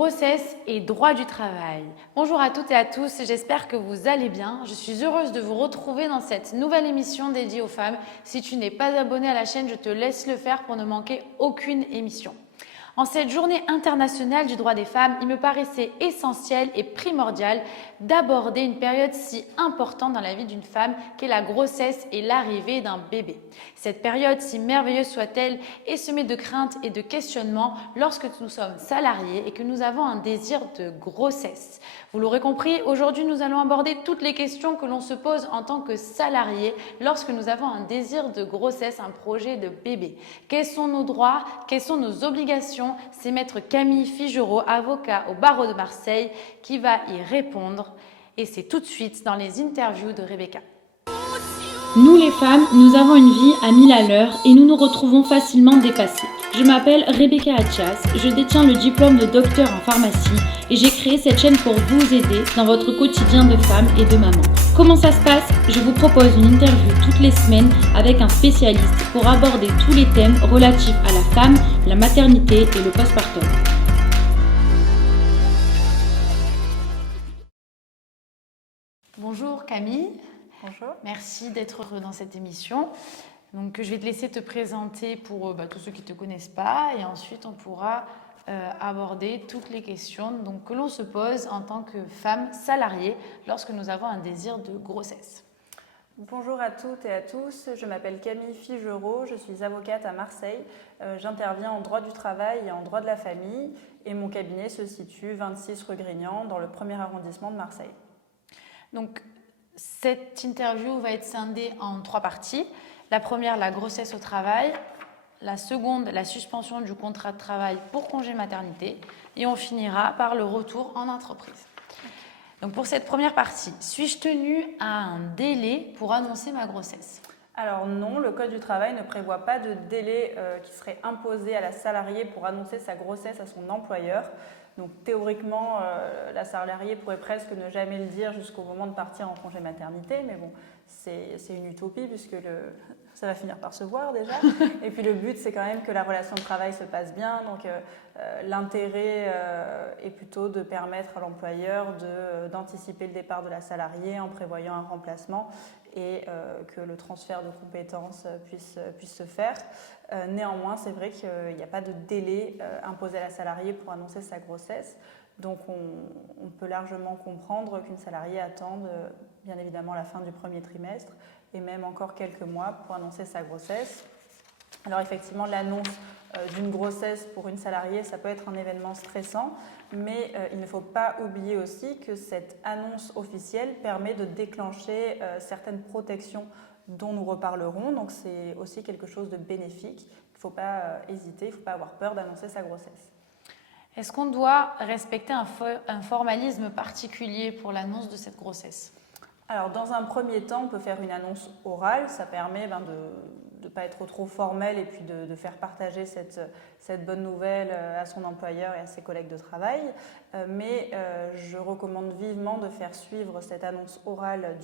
Grossesse et droit du travail. Bonjour à toutes et à tous, j'espère que vous allez bien. Je suis heureuse de vous retrouver dans cette nouvelle émission dédiée aux femmes. Si tu n'es pas abonné à la chaîne, je te laisse le faire pour ne manquer aucune émission. En cette journée internationale du droit des femmes, il me paraissait essentiel et primordial d'aborder une période si importante dans la vie d'une femme qu'est la grossesse et l'arrivée d'un bébé. Cette période, si merveilleuse soit-elle, est semée de craintes et de questionnements lorsque nous sommes salariés et que nous avons un désir de grossesse. Vous l'aurez compris, aujourd'hui nous allons aborder toutes les questions que l'on se pose en tant que salarié lorsque nous avons un désir de grossesse, un projet de bébé. Quels sont nos droits? Quelles sont nos obligations? C'est maître Camille Figereau, avocat au barreau de Marseille, qui va y répondre. Et c'est tout de suite dans les interviews de Rebecca. Nous les femmes, nous avons une vie à 1000 à l'heure et nous nous retrouvons facilement dépassées. Je m'appelle Rebecca Attias, je détiens le diplôme de docteur en pharmacie et j'ai créé cette chaîne pour vous aider dans votre quotidien de femme et de maman. Comment ça se passe? Je vous propose une interview toutes les semaines avec un spécialiste pour aborder tous les thèmes relatifs à la femme, la maternité et le postpartum. Bonjour Camille. Bonjour. Merci d'être dans cette émission. Donc, je vais te laisser te présenter pour tous ceux qui ne te connaissent pas et ensuite on pourra aborder toutes les questions que l'on se pose en tant que femme salariée lorsque nous avons un désir de grossesse. Bonjour à toutes et à tous, je m'appelle Camille Figereau, je suis avocate à Marseille. J'interviens en droit du travail et en droit de la famille et mon cabinet se situe 26 rue Grignan dans le 1er arrondissement de Marseille. Donc, cette interview va être scindée en 3 parties. La première, la grossesse au travail. La seconde, la suspension du contrat de travail pour congé maternité. Et on finira par le retour en entreprise. Donc pour cette première partie, suis-je tenue à un délai pour annoncer ma grossesse? Alors non, le Code du travail ne prévoit pas de délai qui serait imposé à la salariée pour annoncer sa grossesse à son employeur. Donc théoriquement, la salariée pourrait presque ne jamais le dire jusqu'au moment de partir en congé maternité, mais bon, c'est une utopie puisque ça va finir par se voir déjà. Et puis le but, c'est quand même que la relation de travail se passe bien. Donc l'intérêt est plutôt de permettre à l'employeur d'anticiper le départ de la salariée en prévoyant un remplacement et que le transfert de compétences puisse se faire. Néanmoins, c'est vrai qu'il n'y a pas de délai imposé à la salariée pour annoncer sa grossesse. Donc on peut largement comprendre qu'une salariée attende bien évidemment la fin du premier trimestre et même encore quelques mois pour annoncer sa grossesse. Alors effectivement, l'annonce d'une grossesse pour une salariée, ça peut être un événement stressant, mais il ne faut pas oublier aussi que cette annonce officielle permet de déclencher certaines protections dont nous reparlerons, donc c'est aussi quelque chose de bénéfique. Il ne faut pas hésiter, il ne faut pas avoir peur d'annoncer sa grossesse. Est-ce qu'on doit respecter un formalisme particulier pour l'annonce de cette grossesse? Alors, dans un premier temps, on peut faire une annonce orale. Ça permet de ne pas être trop formel et puis de faire partager cette bonne nouvelle à son employeur et à ses collègues de travail. Mais je recommande vivement de faire suivre cette annonce orale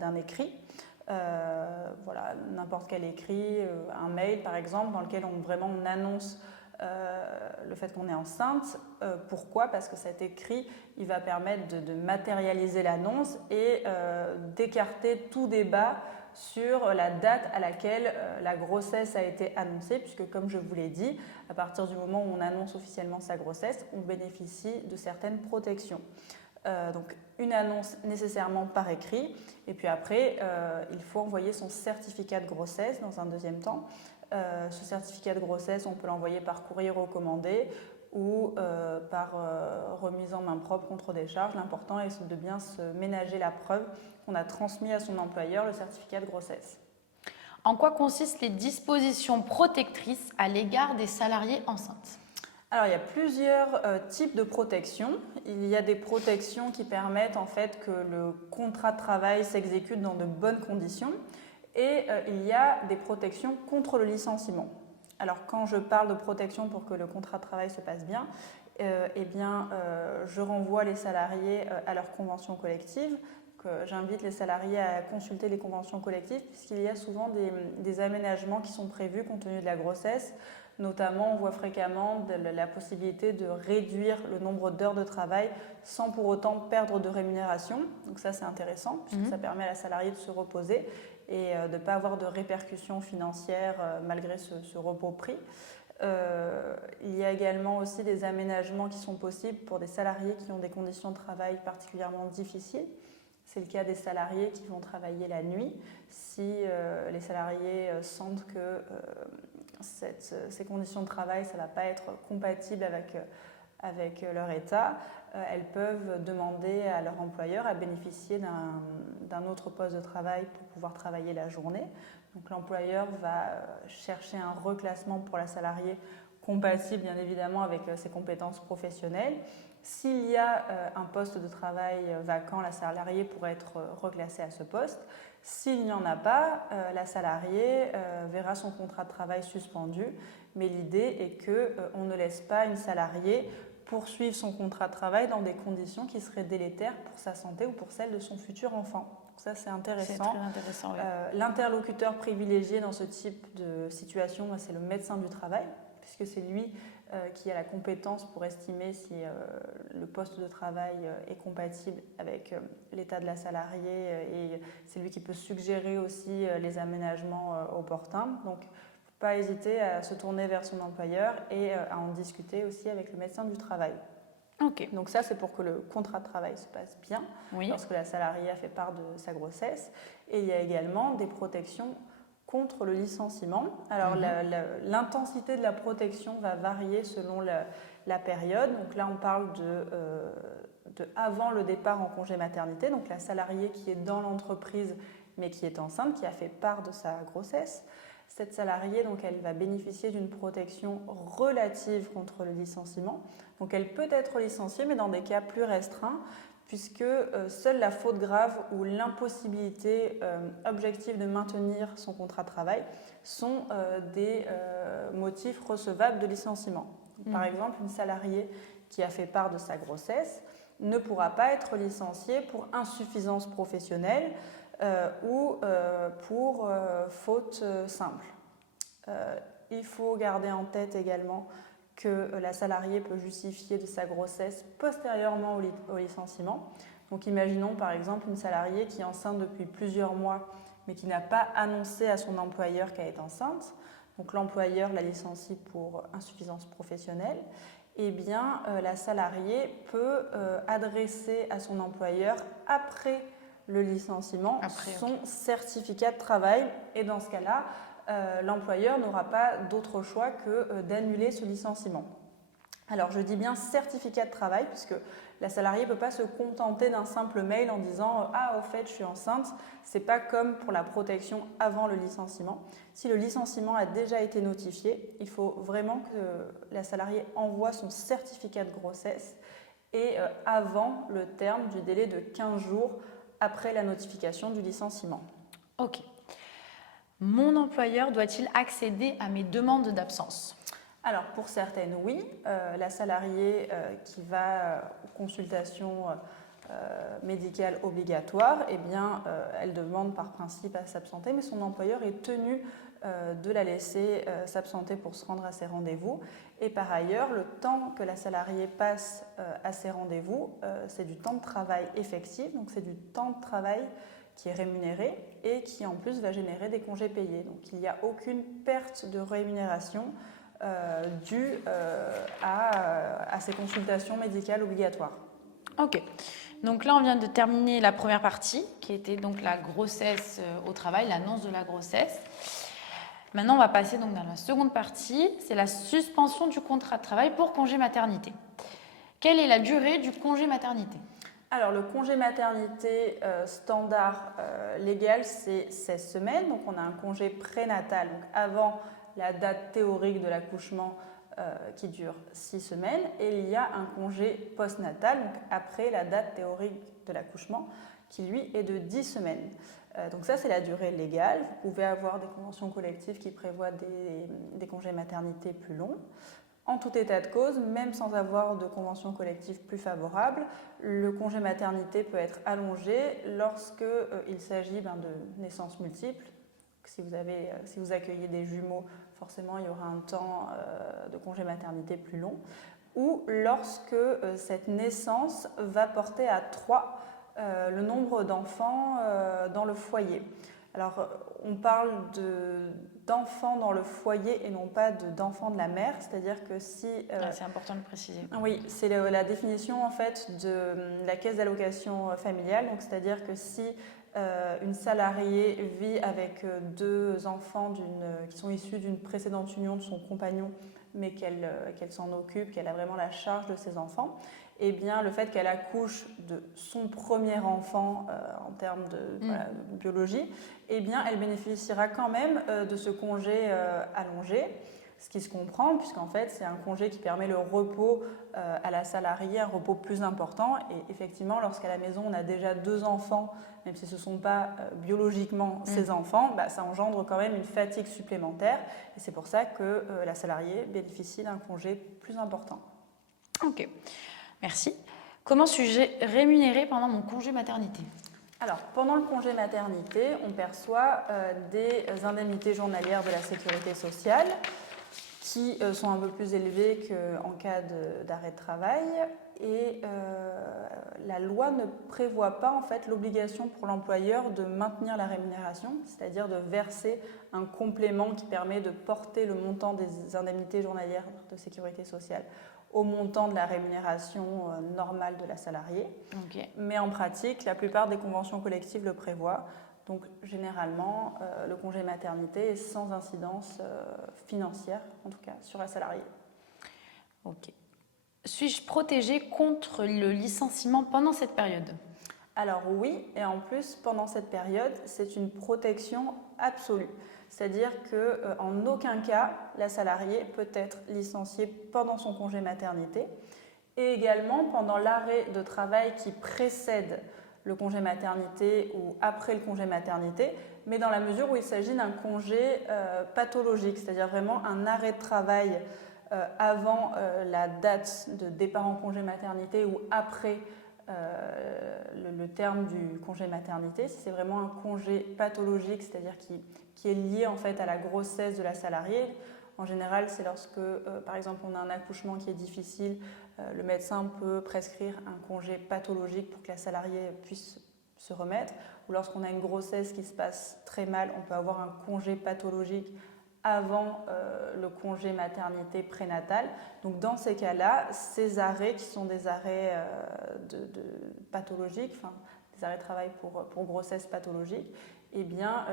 d'un écrit. Voilà, n'importe quel écrit, un mail par exemple, dans lequel on annonce le fait qu'on est enceinte. Pourquoi? Parce que cet écrit, il va permettre de matérialiser l'annonce et d'écarter tout débat sur la date à laquelle la grossesse a été annoncée, puisque comme je vous l'ai dit, à partir du moment où on annonce officiellement sa grossesse, on bénéficie de certaines protections. Donc une annonce nécessairement par écrit, et puis après, il faut envoyer son certificat de grossesse dans un deuxième temps. Ce certificat de grossesse, on peut l'envoyer par courrier recommandé ou par remise en main propre contre décharge. L'important est de bien se ménager la preuve qu'on a transmis à son employeur le certificat de grossesse. En quoi consistent les dispositions protectrices à l'égard des salariés enceintes? Alors, il y a plusieurs types de protections. Il y a des protections qui permettent en fait que le contrat de travail s'exécute dans de bonnes conditions. Et il y a des protections contre le licenciement. Alors quand je parle de protection pour que le contrat de travail se passe bien, je renvoie les salariés à leur convention collective. J'invite les salariés à consulter les conventions collectives puisqu'il y a souvent des aménagements qui sont prévus compte tenu de la grossesse, Notamment, on voit fréquemment la possibilité de réduire le nombre d'heures de travail sans pour autant perdre de rémunération. Donc ça, c'est intéressant puisque ça permet à la salariée de se reposer et de ne pas avoir de répercussions financières malgré ce repos pris. Il y a également aussi des aménagements qui sont possibles pour des salariés qui ont des conditions de travail particulièrement difficiles. C'est le cas des salariés qui vont travailler la nuit. Si les salariés sentent que ces conditions de travail, ça ne va pas être compatible avec leur état, elles peuvent demander à leur employeur à bénéficier d'un autre poste de travail pour pouvoir travailler la journée. Donc l'employeur va chercher un reclassement pour la salariée compatible bien évidemment avec ses compétences professionnelles. S'il y a un poste de travail vacant, la salariée pourrait être reclassée à ce poste. S'il n'y en a pas, la salariée verra son contrat de travail suspendu. Mais l'idée est qu'on ne laisse pas une salariée poursuivre son contrat de travail dans des conditions qui seraient délétères pour sa santé ou pour celle de son futur enfant. Donc ça, c'est intéressant. C'est très intéressant, oui. L'interlocuteur privilégié dans ce type de situation, c'est le médecin du travail, puisque c'est lui qui a la compétence pour estimer si le poste de travail est compatible avec l'état de la salariée et c'est lui qui peut suggérer aussi les aménagements opportuns. Donc, pas hésiter à se tourner vers son employeur et à en discuter aussi avec le médecin du travail. Ok. Donc ça, c'est pour que le contrat de travail se passe bien, lorsque la salariée a fait part de sa grossesse. Et il y a également des protections contre le licenciement. Alors l'intensité de la protection va varier selon la période. Donc là, on parle de avant le départ en congé maternité, donc la salariée qui est dans l'entreprise mais qui est enceinte, qui a fait part de sa grossesse. Cette salariée, donc, elle va bénéficier d'une protection relative contre le licenciement. Donc, elle peut être licenciée, mais dans des cas plus restreints, puisque seule la faute grave ou l'impossibilité objective de maintenir son contrat de travail sont des motifs recevables de licenciement. Donc, par exemple, une salariée qui a fait part de sa grossesse ne pourra pas être licenciée pour insuffisance professionnelle ou pour faute simple. Il faut garder en tête également que la salariée peut justifier de sa grossesse postérieurement au licenciement. Donc imaginons par exemple une salariée qui est enceinte depuis plusieurs mois mais qui n'a pas annoncé à son employeur qu'elle est enceinte. Donc l'employeur la licencie pour insuffisance professionnelle. Eh bien la salariée peut adresser à son employeur après le licenciement son certificat de travail et dans ce cas-là, l'employeur n'aura pas d'autre choix que d'annuler ce licenciement. Alors je dis bien certificat de travail puisque la salariée ne peut pas se contenter d'un simple mail en disant « Ah, au fait, je suis enceinte ». Ce n'est pas comme pour la protection avant le licenciement. Si le licenciement a déjà été notifié, il faut vraiment que la salariée envoie son certificat de grossesse et avant le terme du délai de 15 jours après la notification du licenciement. Ok. Mon employeur doit-il accéder à mes demandes d'absence ? Alors, pour certaines, oui. La salariée qui va aux consultations médicales obligatoires, eh bien, elle demande par principe à s'absenter, mais son employeur est tenu de la laisser s'absenter pour se rendre à ses rendez-vous. Et par ailleurs, le temps que la salariée passe à ses rendez-vous, c'est du temps de travail effectif, donc c'est du temps de travail qui est rémunéré et qui en plus va générer des congés payés. Donc il n'y a aucune perte de rémunération due à ces consultations médicales obligatoires. Ok. Donc là, on vient de terminer la première partie, qui était donc la grossesse au travail, l'annonce de la grossesse. Maintenant, on va passer donc dans la seconde partie, c'est la suspension du contrat de travail pour congé maternité. Quelle est la durée du congé maternité ? Alors, le congé maternité standard légal, c'est 16 semaines. Donc, on a un congé prénatal, donc avant la date théorique de l'accouchement qui dure 6 semaines. Et il y a un congé postnatal, donc après la date théorique de l'accouchement, qui lui est de 10 semaines. Donc ça, c'est la durée légale. Vous pouvez avoir des conventions collectives qui prévoient des congés maternité plus longs. En tout état de cause, même sans avoir de convention collective plus favorable, le congé maternité peut être allongé lorsqu'il s'agit de naissances multiples. Si vous accueillez des jumeaux, forcément il y aura un temps de congé maternité plus long, ou lorsque cette naissance va porter à 3 le nombre d'enfants dans le foyer. Alors, on parle d'enfants dans le foyer et non pas d'enfants de la mère, c'est-à-dire que si... c'est important de le préciser. Oui, c'est la définition en fait de la caisse d'allocation familiale, donc c'est-à-dire que si une salariée vit avec 2 enfants qui sont issus d'une précédente union de son compagnon, mais qu'elle s'en occupe, qu'elle a vraiment la charge de ses enfants, eh bien, le fait qu'elle accouche de son premier enfant en termes de biologie, eh bien, elle bénéficiera quand même de ce congé allongé, ce qui se comprend, puisqu'en fait, c'est un congé qui permet le repos à la salariée, un repos plus important. Et effectivement, lorsqu'à la maison, on a déjà 2 enfants, même si ce ne sont pas biologiquement ses enfants, ça engendre quand même une fatigue supplémentaire. Et c'est pour ça que la salariée bénéficie d'un congé plus important. Ok. Merci. Comment suis-je rémunérée pendant mon congé maternité? Alors, pendant le congé maternité, on perçoit des indemnités journalières de la sécurité sociale qui sont un peu plus élevées qu'en cas d'arrêt de travail. Et la loi ne prévoit pas en fait l'obligation pour l'employeur de maintenir la rémunération, c'est-à-dire de verser un complément qui permet de porter le montant des indemnités journalières de sécurité sociale au montant de la rémunération normale de la salariée. Okay. Mais en pratique, la plupart des conventions collectives le prévoient. Donc généralement, le congé maternité est sans incidence financière, en tout cas sur la salariée. Ok. Suis-je protégée contre le licenciement pendant cette période? Alors oui, et en plus, pendant cette période, c'est une protection absolue. C'est-à-dire qu'en aucun cas, la salariée peut être licenciée pendant son congé maternité et également pendant l'arrêt de travail qui précède le congé maternité ou après le congé maternité, mais dans la mesure où il s'agit d'un congé pathologique, c'est-à-dire vraiment un arrêt de travail avant la date de départ en congé maternité ou après le terme du congé maternité. Si c'est vraiment un congé pathologique, c'est-à-dire qui est lié en fait à la grossesse de la salariée. En général, c'est lorsque, par exemple, on a un accouchement qui est difficile, le médecin peut prescrire un congé pathologique pour que la salariée puisse se remettre. Ou lorsqu'on a une grossesse qui se passe très mal, on peut avoir un congé pathologique avant le congé maternité prénatal. Donc dans ces cas-là, ces arrêts qui sont des arrêts pathologiques, enfin des arrêts de travail pour grossesse pathologique, eh bien,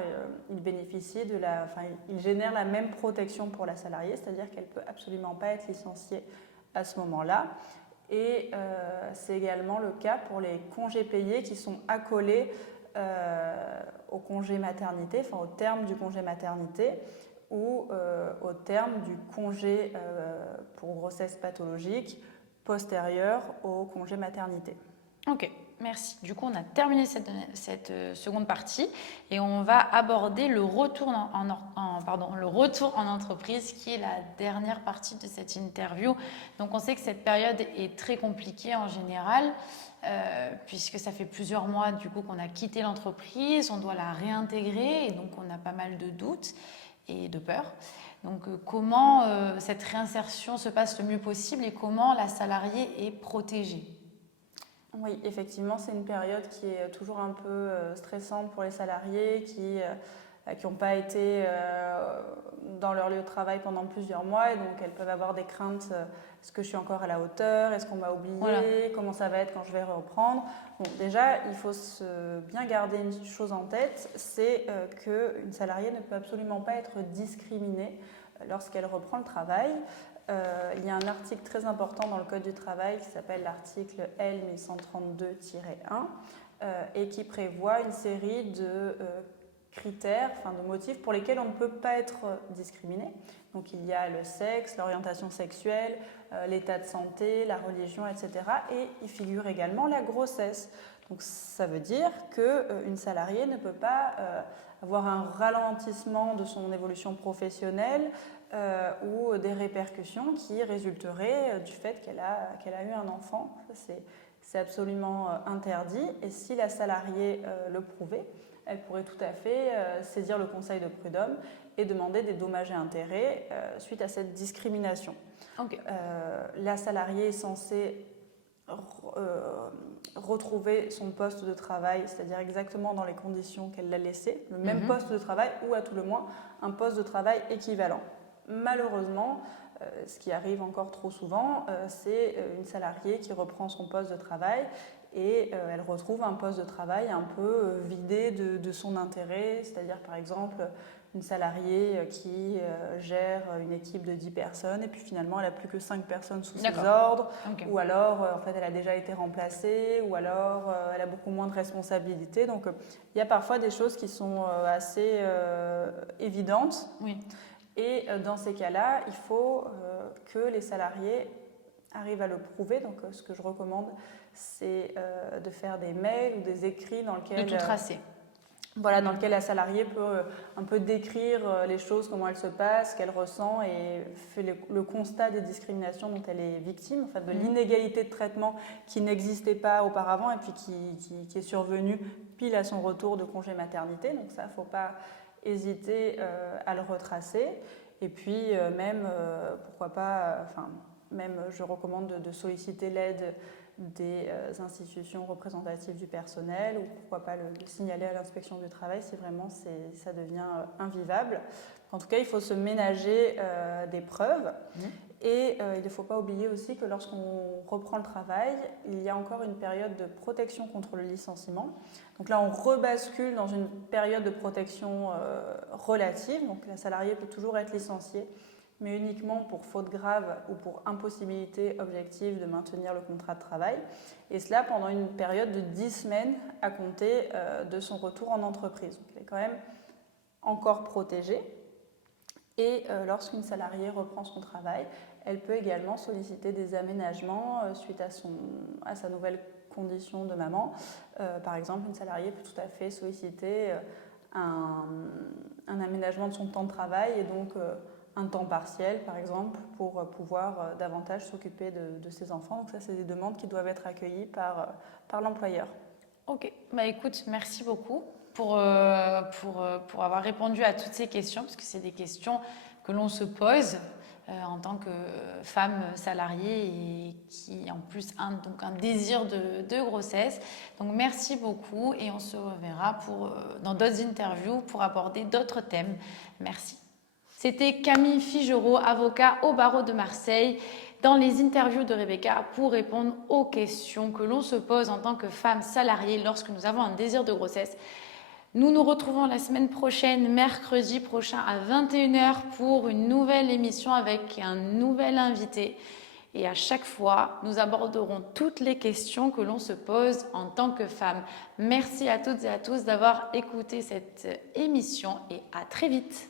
ils bénéficient ils génèrent la même protection pour la salariée, c'est-à-dire qu'elle ne peut absolument pas être licenciée à ce moment-là. Et c'est également le cas pour les congés payés qui sont accolés au congé maternité, enfin au terme du congé maternité ou au terme du congé pour grossesse pathologique postérieur au congé maternité. Ok, merci. Du coup, on a terminé cette seconde partie et on va aborder le retour en entreprise qui est la dernière partie de cette interview. Donc, on sait que cette période est très compliquée en général puisque ça fait plusieurs mois du coup qu'on a quitté l'entreprise, on doit la réintégrer et donc on a pas mal de doutes et de peur. Donc, comment cette réinsertion se passe le mieux possible et comment la salariée est protégée? Oui, effectivement, c'est une période qui est toujours un peu stressante pour les salariés qui n'ont pas été dans leur lieu de travail pendant plusieurs mois et donc elles peuvent avoir des craintes. Est-ce que je suis encore à la hauteur? Est-ce qu'on m'a oublié? Voilà. Comment ça va être quand je vais reprendre? Bon, déjà, il faut bien garder une chose en tête, c'est qu'une salariée ne peut absolument pas être discriminée lorsqu'elle reprend le travail. Il y a un article très important dans le Code du travail qui s'appelle l'article L 1132-1 et qui prévoit une série de critères, de motifs pour lesquels on ne peut pas être discriminé. Donc il y a le sexe, l'orientation sexuelle, l'état de santé, la religion, etc. Et il figure également la grossesse. Donc ça veut dire qu'une salariée ne peut pas avoir un ralentissement de son évolution professionnelle ou des répercussions qui résulteraient du fait qu'elle a eu un enfant. C'est absolument interdit. Et si la salariée le prouvait, elle pourrait tout à fait saisir le conseil de prud'homme et demander des dommages et intérêts suite à cette discrimination. Ok. La salariée est censée retrouver son poste de travail, c'est-à-dire exactement dans les conditions qu'elle l'a laissé, le même poste de travail ou à tout le moins un poste de travail équivalent. Malheureusement, ce qui arrive encore trop souvent, c'est une salariée qui reprend son poste de travail et elle retrouve un poste de travail un peu vidé de son intérêt, c'est-à-dire par exemple une salariée qui gère une équipe de 10 personnes et puis finalement elle n'a plus que 5 personnes sous ses ordres, ou alors en fait elle a déjà été remplacée, ou alors elle a beaucoup moins de responsabilités. Donc il y a parfois des choses qui sont assez évidentes. Oui. Et dans ces cas-là, il faut que les salariés arrivent à le prouver. Donc ce que je recommande, c'est de faire des mails ou des écrits dans lesquels... De tout tracer. Voilà, dans lequel la salariée peut un peu décrire les choses, comment elles se passent, ce qu'elle ressent et fait le constat des discriminations dont elle est victime, en fait, de l'inégalité de traitement qui n'existait pas auparavant et puis qui est survenue pile à son retour de congé maternité. Donc ça, il ne faut pas hésiter à le retracer. Et puis même, pourquoi pas, même je recommande de solliciter l'aide des institutions représentatives du personnel, ou pourquoi pas le signaler à l'inspection du travail si vraiment ça devient invivable. En tout cas, il faut se ménager des preuves. Et il ne faut pas oublier aussi que lorsqu'on reprend le travail, il y a encore une période de protection contre le licenciement. Donc là, on rebascule dans une période de protection relative. Donc la salariée peut toujours être licenciée, mais uniquement pour faute grave ou pour impossibilité objective de maintenir le contrat de travail. Et cela pendant une période de 10 semaines à compter de son retour en entreprise. Donc elle est quand même encore protégée. Et lorsqu'une salariée reprend son travail, elle peut également solliciter des aménagements suite à sa nouvelle condition de maman. Par exemple, une salariée peut tout à fait solliciter un aménagement de son temps de travail et donc un temps partiel, par exemple, pour pouvoir davantage s'occuper de ses enfants. Donc ça, c'est des demandes qui doivent être accueillies par l'employeur. Ok, écoute, merci beaucoup pour avoir répondu à toutes ces questions, parce que c'est des questions que l'on se pose en tant que femme salariée et qui en plus a donc un désir de grossesse. Donc merci beaucoup et on se reverra dans d'autres interviews pour aborder d'autres thèmes. Merci. C'était Camille Figereau, avocat au barreau de Marseille, dans les interviews de Rebecca pour répondre aux questions que l'on se pose en tant que femme salariée lorsque nous avons un désir de grossesse. Nous nous retrouvons la semaine prochaine, mercredi prochain à 21h pour une nouvelle émission avec un nouvel invité. Et à chaque fois, nous aborderons toutes les questions que l'on se pose en tant que femme. Merci à toutes et à tous d'avoir écouté cette émission et à très vite.